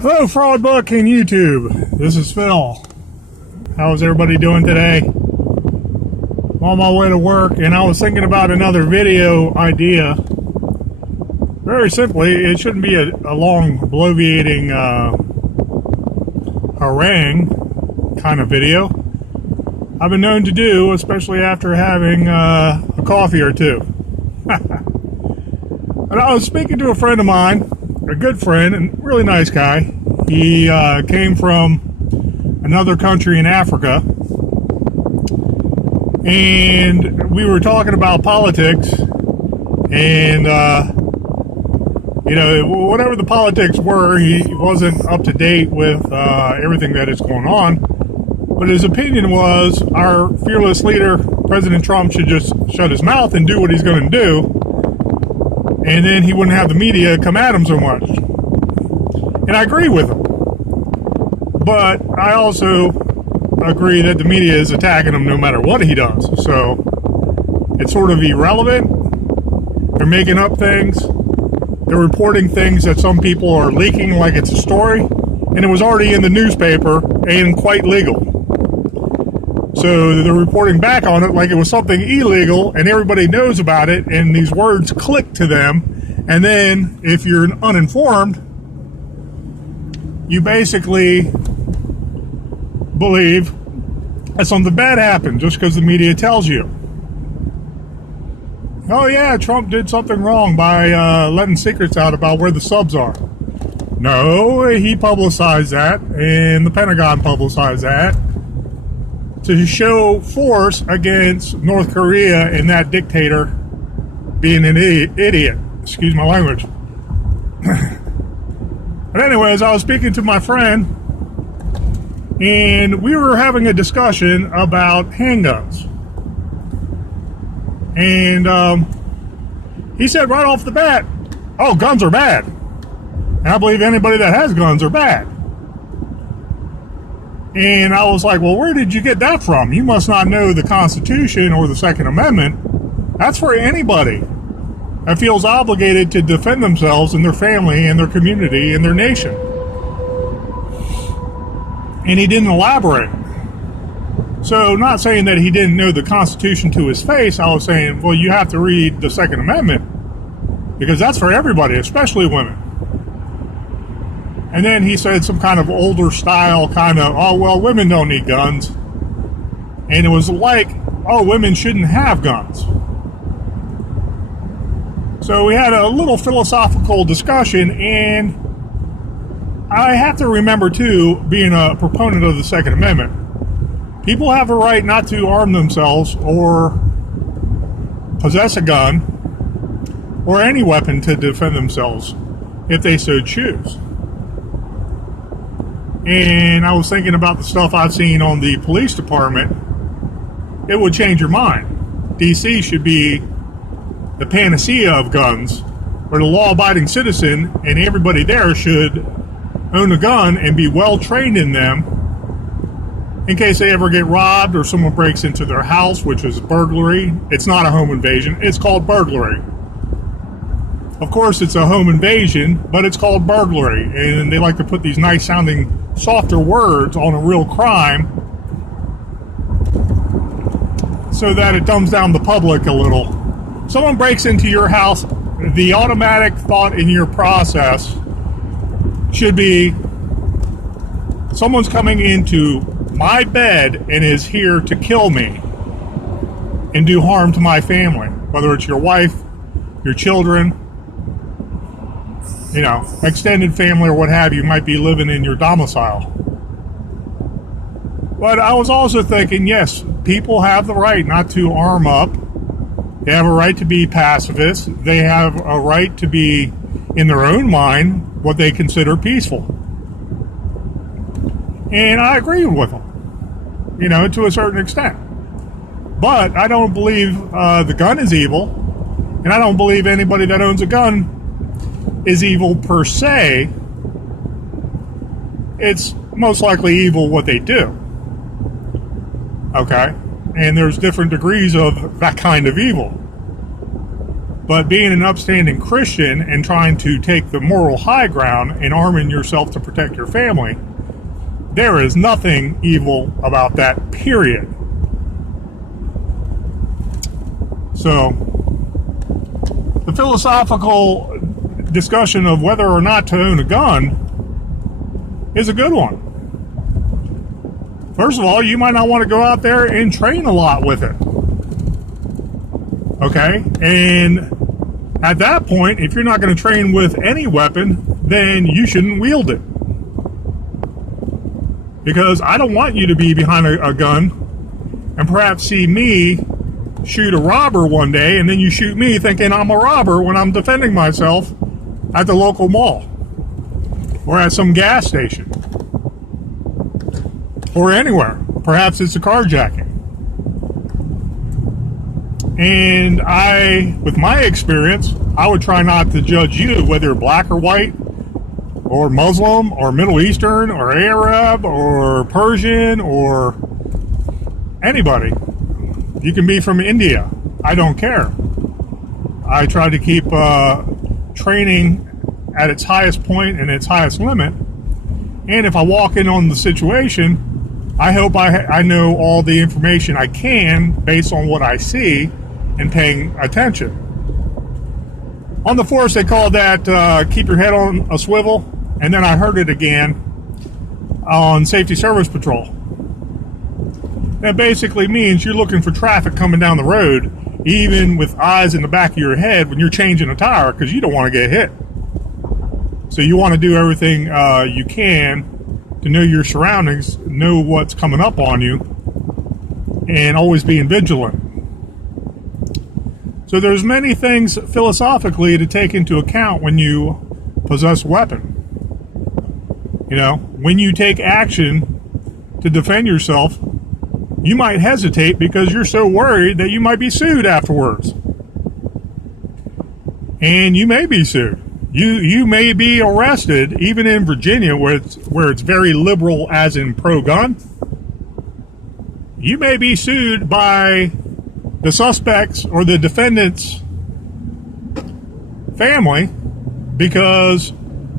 Hello, Fraud Book and YouTube. This is Phil. How's everybody doing today? I'm on my way to work, and I was thinking about another video idea. Very simply, it shouldn't be a long, bloviating harangue kind of video. I've been known to do, especially after having a coffee or two. And I was speaking to a friend of mine, a good friend and really nice guy. He came from another country in Africa, and we were talking about politics, and whatever the politics were, he wasn't up to date with everything that is going on. But his opinion was our fearless leader, President Trump, should just shut his mouth and do what he's going to do, and then he wouldn't have the media come at him so much. And I agree with him. But I also agree that the media is attacking him no matter what he does. So it's sort of irrelevant. They're making up things. They're reporting things that some people are leaking like it's a story. And it was already in the newspaper and quite legal. So they're reporting back on it like it was something illegal and everybody knows about it and these words click to them. And then if you're uninformed, you basically believe that something bad happened just because the media tells you. Oh yeah, Trump did something wrong by letting secrets out about where the subs are. No, he publicized that, and the Pentagon publicized that to show force against North Korea and that dictator being an idiot. Excuse my language. But anyways, I was speaking to my friend, and we were having a discussion about handguns. And he said right off the bat, oh, guns are bad. And I believe anybody that has guns are bad. And I was like, well, where did you get that from? You must not know the Constitution or the Second Amendment. That's for anybody that feels obligated to defend themselves and their family and their community and their nation. And he didn't elaborate. So, not saying that he didn't know the Constitution to his face, I was saying, well, you have to read the Second Amendment, because that's for everybody, especially women. And then he said some kind of older style kind of, oh, well, women don't need guns. And it was like, oh, women shouldn't have guns. So we had a little philosophical discussion, and I have to remember, too, being a proponent of the Second Amendment, people have a right not to arm themselves or possess a gun or any weapon to defend themselves if they so choose. And I was thinking about the stuff I've seen on the police department. It would change your mind. D.C. should be the panacea of guns, where the law-abiding citizen and everybody there should own a gun and be well trained in them in case they ever get robbed or someone breaks into their house, which is burglary. It's not a home invasion. It's called burglary. Of course, it's a home invasion, but it's called burglary. And they like to put these nice-sounding, softer words on a real crime so that it dumbs down the public a little. Someone breaks into your house, the automatic thought in your process should be, someone's coming into my bed and is here to kill me and do harm to my family, whether it's your wife, your children, extended family or what have you might be living in your domicile. But I was also thinking, yes, people have the right not to arm up. They have a right to be pacifists. They have a right to be, in their own mind, what they consider peaceful. And I agree with them, to a certain extent. But I don't believe the gun is evil. And I don't believe anybody that owns a gun is evil per se. It's most likely evil what they do. Okay? And there's different degrees of that kind of evil. But being an upstanding Christian and trying to take the moral high ground and arming yourself to protect your family, there is nothing evil about that, period. So, the philosophical discussion of whether or not to own a gun is a good one. First of all, you might not want to go out there and train a lot with it. Okay? And at that point, if you're not going to train with any weapon, then you shouldn't wield it. Because I don't want you to be behind a gun and perhaps see me shoot a robber one day, and then you shoot me thinking I'm a robber when I'm defending myself at the local mall or at some gas station or anywhere. Perhaps it's a carjacking. And with my experience, I would try not to judge you, whether you're black or white, or Muslim, or Middle Eastern, or Arab, or Persian, or anybody. You can be from India. I don't care. I try to keep training at its highest point and its highest limit. And if I walk in on the situation, I hope I know all the information I can based on what I see and paying attention. On the force, they call that keep your head on a swivel. And then I heard it again on Safety Service Patrol. That basically means you're looking for traffic coming down the road, even with eyes in the back of your head when you're changing a tire, because you don't want to get hit. So you want to do everything you can to know your surroundings, know what's coming up on you, and always being vigilant. So there's many things philosophically to take into account when you possess a weapon. You know, when you take action to defend yourself, you might hesitate because you're so worried that you might be sued afterwards. And you may be sued. You may be arrested, even in Virginia, where it's very liberal, as in pro-gun. You may be sued by the suspects or the defendant's family because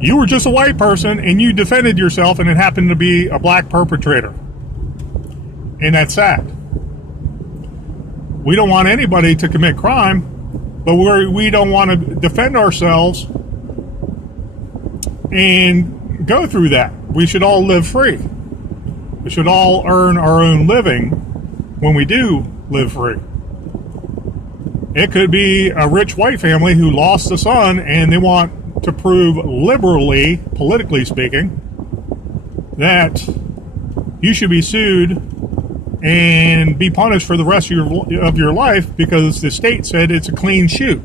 you were just a white person and you defended yourself and it happened to be a black perpetrator. And that's sad. We don't want anybody to commit crime, but we don't want to defend ourselves and go through that. We should all live free. We should all earn our own living when we do live free. It could be a rich white family who lost a son and they want to prove liberally, politically speaking, that you should be sued and be punished for the rest of your life because the state said it's a clean shoot.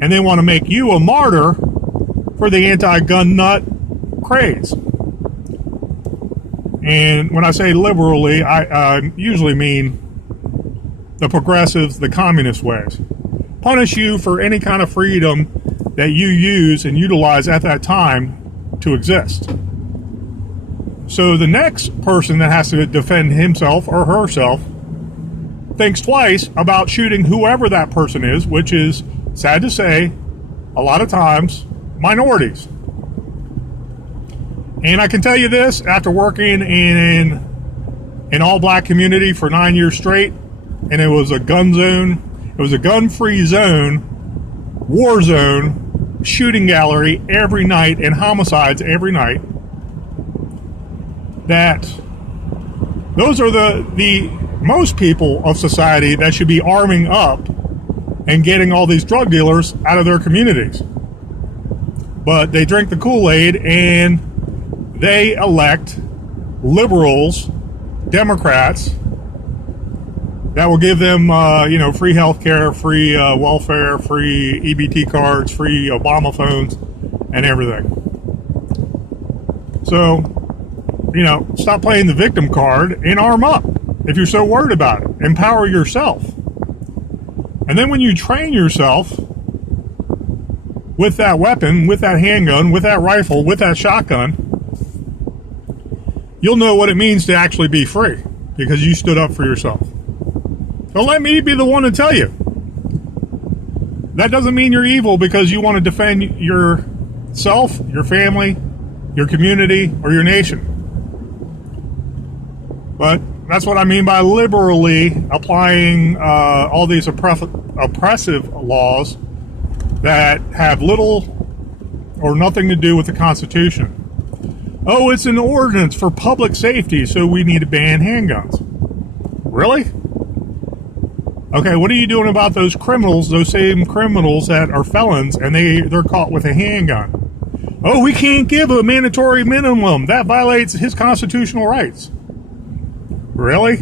And they want to make you a martyr for the anti-gun nut craze. And when I say liberally, I usually mean the progressives, the communist ways. Punish you for any kind of freedom that you use and utilize at that time to exist. So the next person that has to defend himself or herself thinks twice about shooting whoever that person is, which is, sad to say, a lot of times, minorities. And I can tell you this, after working in an all-black community for 9 years straight, and it was a gun zone, it was a gun-free zone, war zone, shooting gallery every night, and homicides every night, that those are the most people of society that should be arming up and getting all these drug dealers out of their communities. But they drink the Kool-Aid and they elect liberals, Democrats, that will give them, free health care, free welfare, free EBT cards, free Obama phones, and everything. So, stop playing the victim card and arm up if you're so worried about it. Empower yourself. And then when you train yourself with that weapon, with that handgun, with that rifle, with that shotgun, you'll know what it means to actually be free because you stood up for yourself. Don't let me be the one to tell you. that doesn't mean you're evil because you want to defend yourself, your family, your community, or your nation. But that's what I mean by liberally applying all these oppressive laws that have little or nothing to do with the Constitution. Oh, it's an ordinance for public safety, so we need to ban handguns. Really? Okay, what are you doing about those criminals, those same criminals that are felons, and they're caught with a handgun? Oh, we can't give a mandatory minimum. That violates his constitutional rights. Really?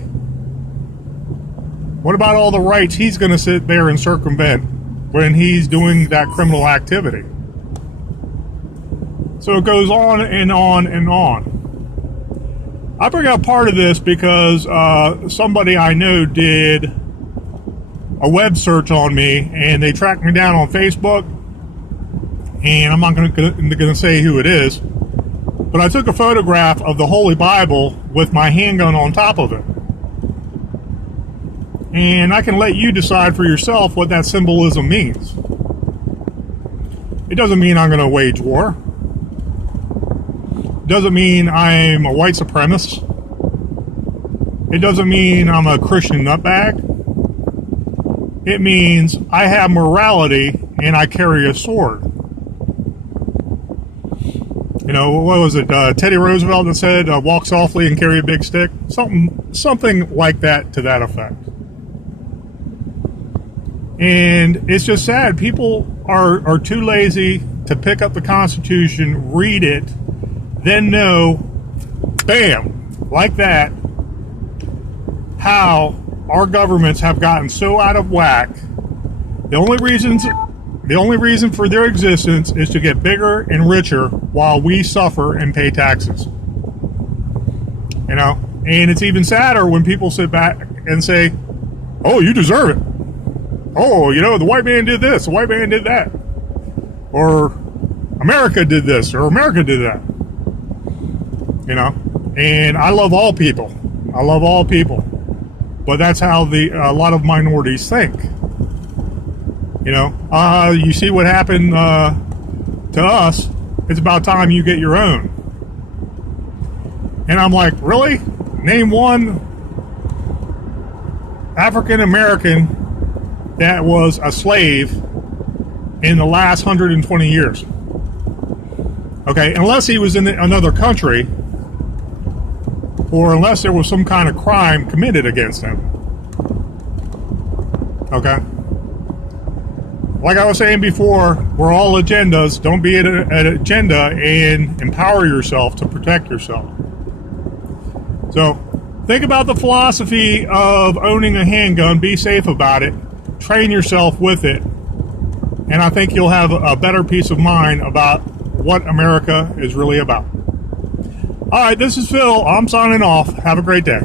What about all the rights he's going to sit there and circumvent when he's doing that criminal activity? So it goes on and on and on. I bring up part of this because somebody I know did a web search on me, and they tracked me down on Facebook, and I'm not going to say who it is, but I took a photograph of the Holy Bible with my handgun on top of it. And I can let you decide for yourself what that symbolism means. It doesn't mean I'm going to wage war. It doesn't mean I'm a white supremacist. It doesn't mean I'm a Christian nutbag. It means I have morality and I carry a sword. You know, what was it? Teddy Roosevelt that said, walk softly and carry a big stick? Something like that to that effect. And it's just sad. People are too lazy to pick up the Constitution, read it, then know, bam, like that, how our governments have gotten so out of whack. The only reason for their existence is to get bigger and richer while we suffer and pay taxes. You know, and it's even sadder when people sit back and say, "Oh, you deserve it. Oh, you know, the white man did this, the white man did that, or America did this, or America did that." You know, and I love all people. I love all people. But that's how a lot of minorities think. You know, you see what happened to us. It's about time you get your own. And I'm like, really? Name one African American that was a slave in the last 120 years. Okay, unless he was in another country, or unless there was some kind of crime committed against him. Okay? Like I was saying before, we're all agendas. Don't be an agenda, and empower yourself to protect yourself. So, think about the philosophy of owning a handgun. Be safe about it. Train yourself with it. And I think you'll have a better peace of mind about what America is really about. All right, this is Phil. I'm signing off. Have a great day.